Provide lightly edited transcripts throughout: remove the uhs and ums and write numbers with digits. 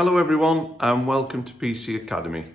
Hello everyone and welcome to PC Academy.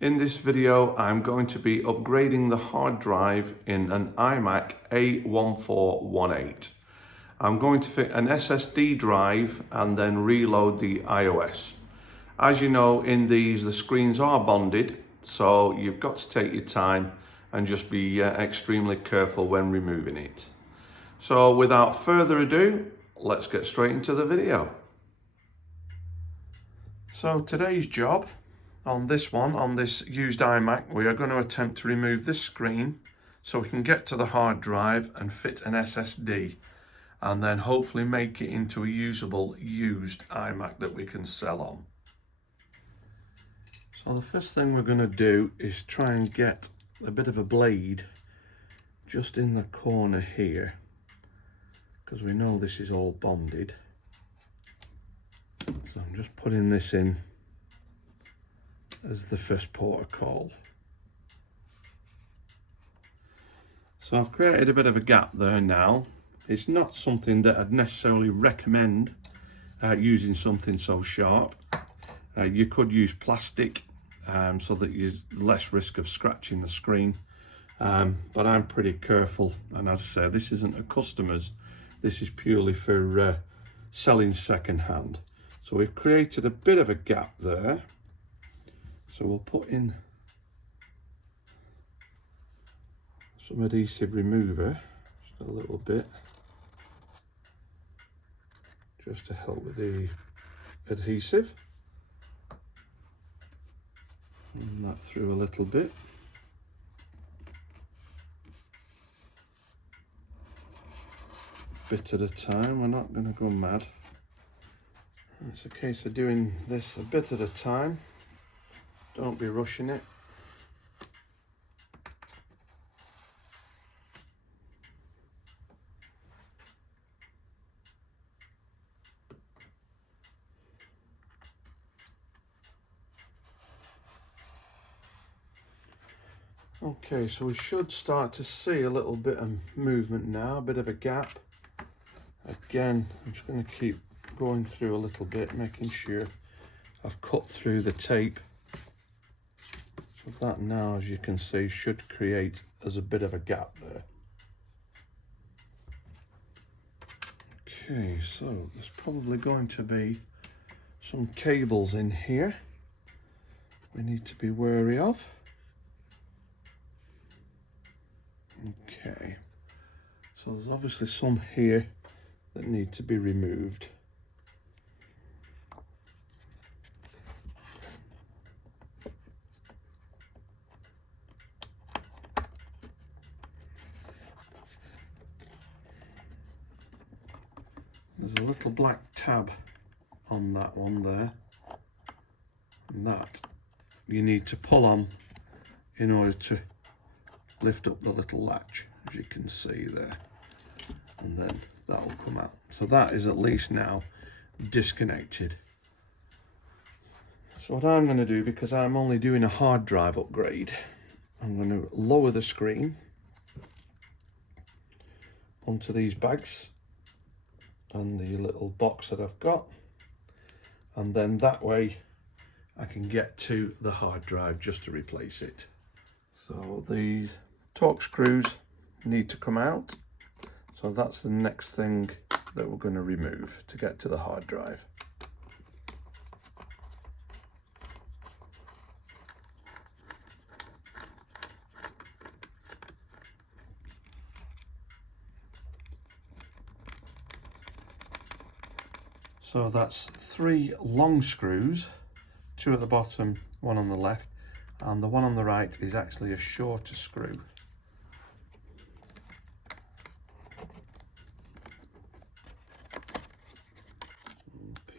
In this video I'm going to be upgrading the hard drive in an iMac A1418. I'm going to fit an SSD drive and then reload the iOS. As you know, in these the screens are bonded, so you've got to take your time and just be extremely careful when removing it. So without further ado, let's get straight into the video. So today's job on this used iMac, we are going to attempt to remove this screen so we can get to the hard drive and fit an SSD and then hopefully make it into a usable used iMac that we can sell on. So the first thing we're going to do is try and get a bit of a blade just in the corner here, because we know this is all bonded. So I'm just putting this in as the first port of call. So I've created a bit of a gap there now. It's not something that I'd necessarily recommend using something so sharp. You could use plastic so that you're less risk of scratching the screen. But I'm pretty careful, and as I say, this isn't a customer's, this is purely for selling second hand. So we've created a bit of a gap there. So we'll put in some adhesive remover, just a little bit, just to help with the adhesive. Run that through a little bit. Bit at a time, we're not going to go mad. It's a case of doing this a bit at a time. Don't be rushing it. Okay, so we should start to see a little bit of movement now, a bit of a gap. Again, I'm just going to keep going through a little bit, making sure I've cut through the tape. So that now, as you can see, should create as a bit of a gap there. Okay, so there's probably going to be some cables in here we need to be wary of. Okay, so there's obviously some here that need to be removed. There's a little black tab on that one there, and that you need to pull on in order to lift up the little latch, as you can see there, and then that will come out. So that is at least now disconnected. So what I'm going to do, because I'm only doing a hard drive upgrade, I'm going to lower the screen onto these bags and the little box that I've got, and then that way I can get to the hard drive just to replace it. So these torque screws need to come out, so that's the next thing that we're going to remove to get to the hard drive. So that's 3 long screws, 2 at the bottom, 1 on the left, and the one on the right is actually a shorter screw.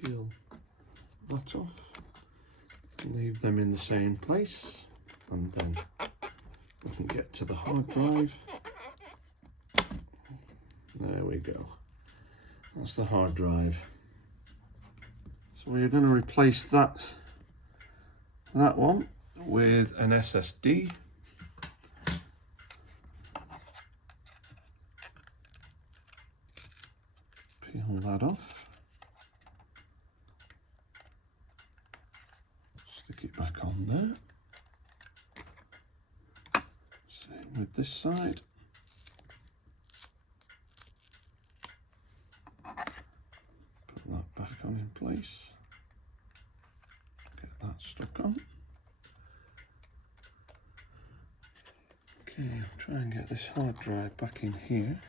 Peel that off, leave them in the same place, and then we can get to the hard drive. There we go, that's the hard drive. So we're going to replace that one with an SSD. Peel that off. Stick it back on there. Same with this side. Put that back on in place. Get that stuck on. Okay, I'll try and get this hard drive back in here.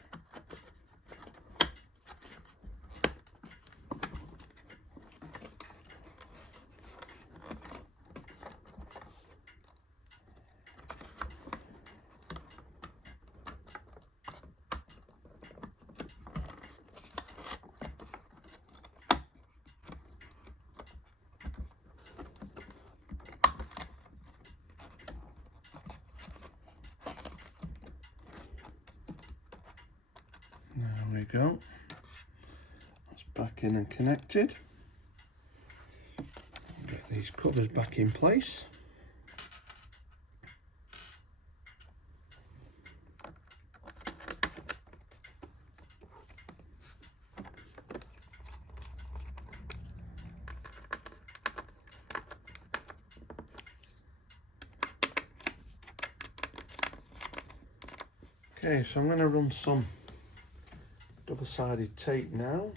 There we go. That's back in and connected. Get these covers back in place. Okay, so I'm going to run some double-sided tape now.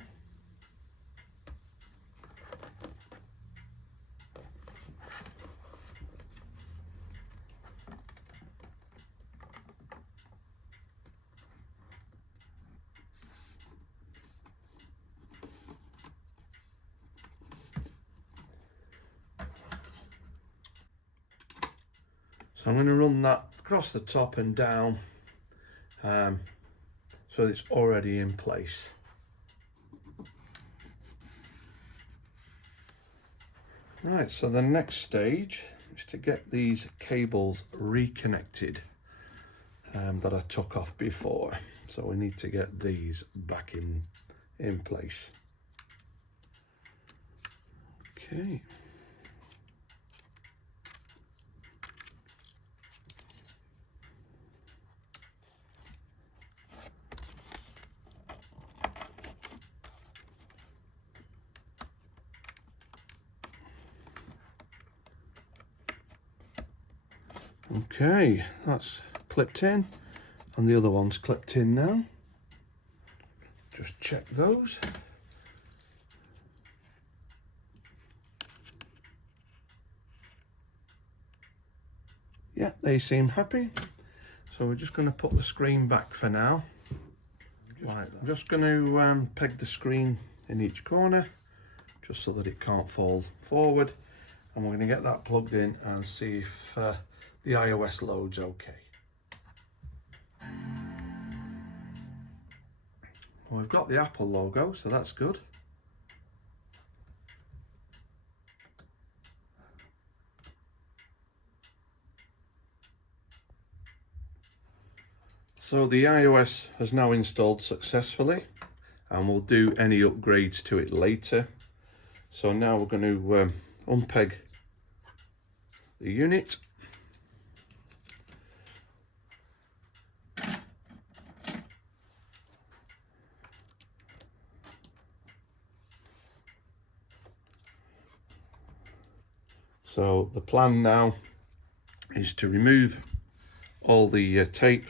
So I'm going to run that across the top and down so it's already in place. Right, so the next stage is to get these cables reconnected that I took off before. So we need to get these back in place. Okay. Okay, that's clipped in, and the other one's clipped in now. Just check those. Yeah, they seem happy. So we're just going to put the screen back for now. Right, I'm just going to peg the screen in each corner, just so that it can't fall forward. And we're going to get that plugged in and see if the iOS loads okay. Well, we've got the Apple logo, so that's good. So the iOS has now installed successfully, and we'll do any upgrades to it later. So now we're going to unpeg the unit. So the plan now is to remove all the tape,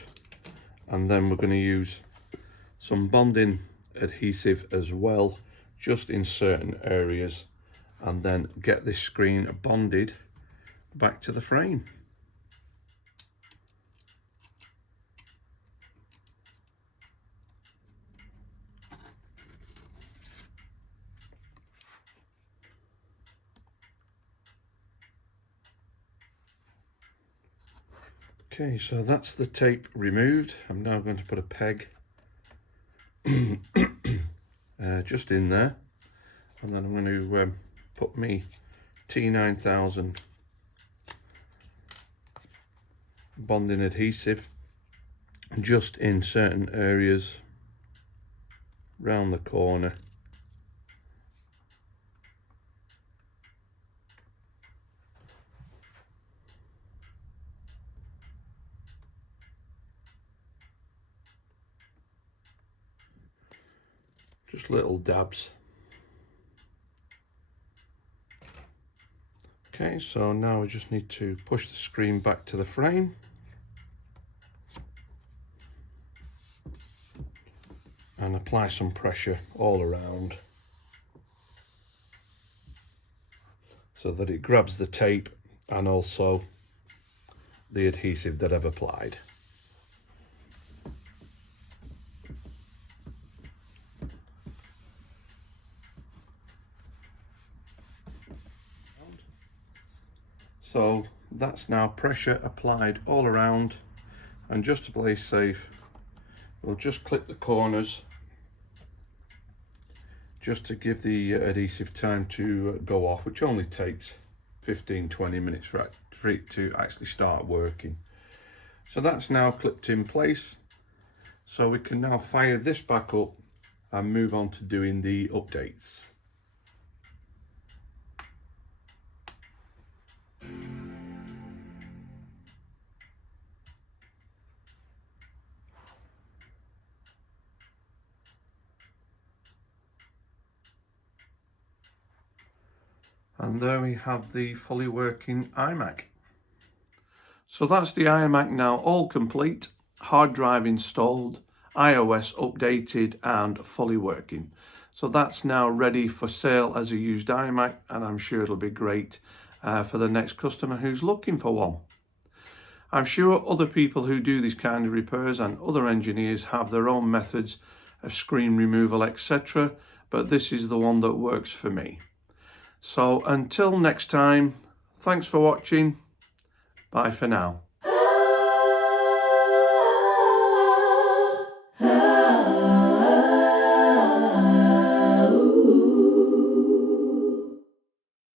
and then we're going to use some bonding adhesive as well, just in certain areas, and then get this screen bonded back to the frame. Okay, so that's the tape removed. I'm now going to put a peg just in there, and then I'm going to put me T9000 bonding adhesive just in certain areas round the corner. Just little dabs. Okay, so now we just need to push the screen back to the frame. And apply some pressure all around so that it grabs the tape and also the adhesive that I've applied. So that's now pressure applied all around, and just to play safe, we'll just clip the corners just to give the adhesive time to go off, which only takes 15-20 minutes for it to actually start working. So that's now clipped in place, so we can now fire this back up and move on to doing the updates. And there we have the fully working iMac. So that's the iMac now all complete, hard drive installed, iOS updated and fully working. So that's now ready for sale as a used iMac, and I'm sure it'll be great for the next customer who's looking for one. I'm sure other people who do these kind of repairs and other engineers have their own methods of screen removal, etc., but this is the one that works for me. So until next time, thanks for watching. Bye for now.